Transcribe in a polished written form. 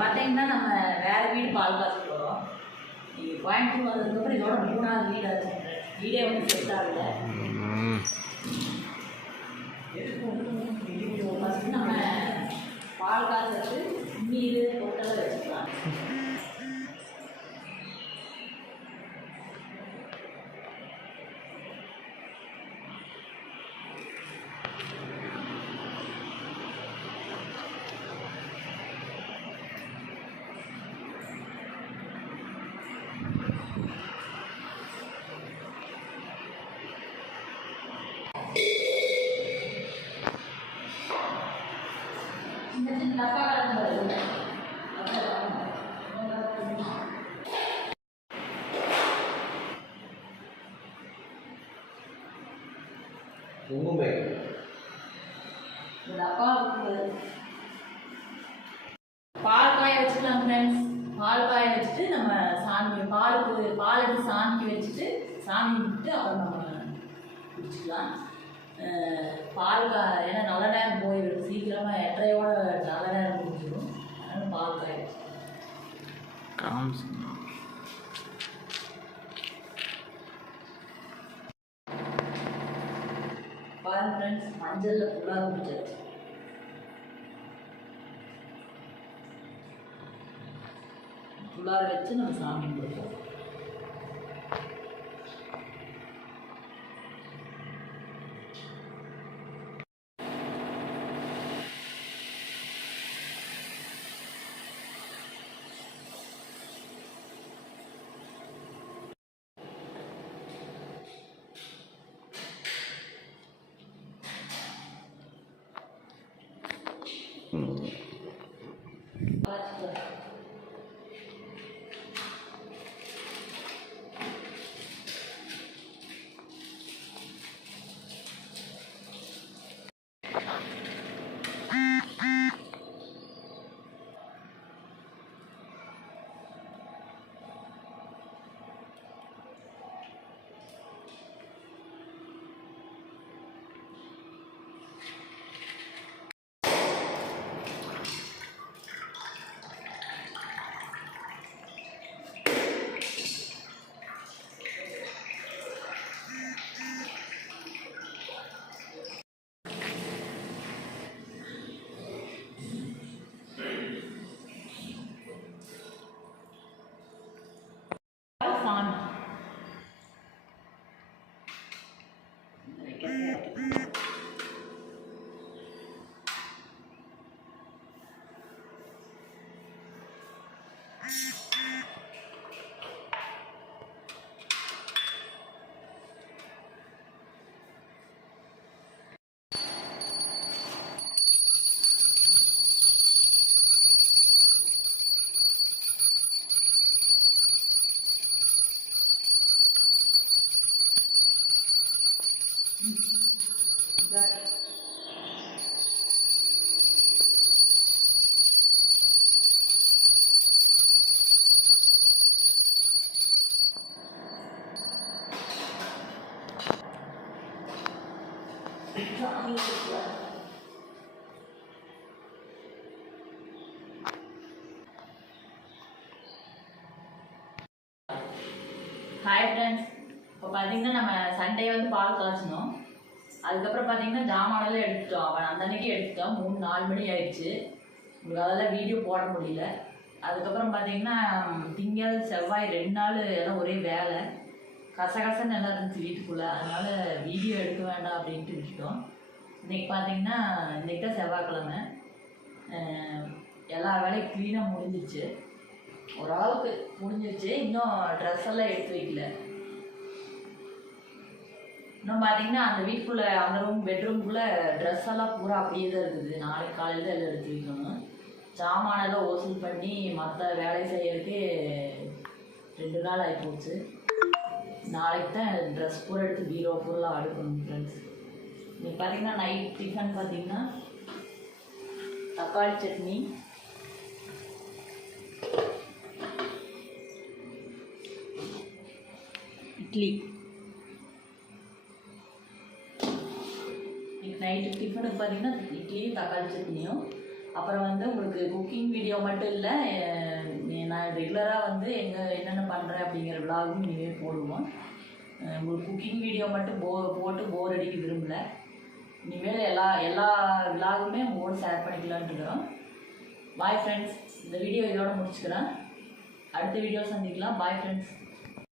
பார்த்தீங்கன்னா நம்ம வேறு வீடு பால் காசு போகிறோம். நீங்கள் கோயம்புத்தூர் வந்ததுக்கப்புறம் இதோட 3வது வீடு ஆச்சு. வீடே வந்து செட் ஆகலை. ஃபஸ்ட்டு நம்ம பால் காசு வச்சு நீர் பொட்டலை வச்சுக்கலாம். பால் காய வச்சுக்கலாம் ஃப்ரெண்ட்ஸ். பால் காய வச்சுட்டு நம்ம சாமி பால் எடுத்து சாமிக்கு வச்சுட்டு சாமி விட்டு அப்புறம் நம்ம குடிச்சிக்கலாம். ஏன்னா நல்ல நேரம் போயிடும், சீக்கிரமாக 8:30யோட நல்ல நேரம் முடிஞ்சிடும். அதனால் பால் காய வச்சு பாருங்க ஃப்ரெண்ட்ஸ், மஞ்சளில் ஃபுல்லாக குடிச்சாச்சு. ஃபுல்லாக வச்சு நம்ம சாமி கொடுப்போம். ஹாய் ஃப்ரெண்ட்ஸ், இப்போ பார்த்தீங்கன்னா நம்ம சண்டே வந்து பால் காய்ச்சினோம். அதுக்கப்புறம் பார்த்தீங்கன்னா ஜாமானெல்லாம் எடுத்துட்டோம். அவன் அந்த அன்னைக்கு எடுத்துட்டோம். 3-4 மணி ஆயிடுச்சு. உங்களுக்கு அதெல்லாம் வீடியோ போட முடியல. அதுக்கப்புறம் பார்த்தீங்கன்னா திங்கள் செவ்வாய் 2 நாள் எல்லாம் ஒரே வேலை, கசகசன்னு எல்லாம் இருந்துச்சு வீட்டுக்குள்ளே. அதனால் வீடியோ எடுக்க வேண்டாம் அப்படின்ட்டு விட்டுட்டோம். இன்றைக்கி பார்த்தீங்கன்னா இன்றைக்கி தான் செவ்வாய்க்கிழமை. எல்லா வேலையும் க்ளீனாக முடிஞ்சிச்சு, ஓரளவுக்கு முடிஞ்சிருச்சு. இன்னும் ட்ரெஸ் எல்லாம் எடுத்து வைக்கல. இன்னும் பார்த்தீங்கன்னா அந்த வீட்டுக்குள்ளே அந்த பெட்ரூம்குள்ளே ட்ரெஸ் எல்லாம் பூரா அப்படியே தான் இருக்குது. நாளைக்கு காலையில் தான் எல்லாம் எடுத்து வைக்கணும். சாமானெல்லாம் வசூல் பண்ணி மற்ற வேலை செய்யறதுக்கு 2 நாள் ஆகிப்போச்சு. நாளைக்கு தான் ட்ரெஸ் பூரா எடுத்து பீரோ பூரா அடுக்கணும் ஃப்ரெண்ட்ஸ். இன்னைக்கு பார்த்தீங்கன்னா நைட் டிஃபன் பார்த்தீங்கன்னா தக்காளி சட்னி, இட்லி. நைட்டு டிஃபனுக்கு பார்த்தீங்கன்னா இட்லியும் தக்காளி சட்னியும், அப்புறம் வந்து உங்களுக்கு குக்கிங் வீடியோ மட்டும் இல்லை, நான் ரெகுலராக வந்து என்னென்ன பண்ணுறேன் அப்படிங்கிற விலாகும் இனிமேல் போடுவோம். உங்களுக்கு குக்கிங் வீடியோ மட்டும் போட்டு போர் அடிக்க விரும்பல. இனிமேல் எல்லா விலாகுமே உங்களோட ஷேர் பண்ணிக்கலான்ட்டு இருக்கிறோம். Bye friends. இந்த வீடியோ இதோட முடிச்சுக்கிறேன். அடுத்த வீடியோ சந்திக்கலாம். Bye friends.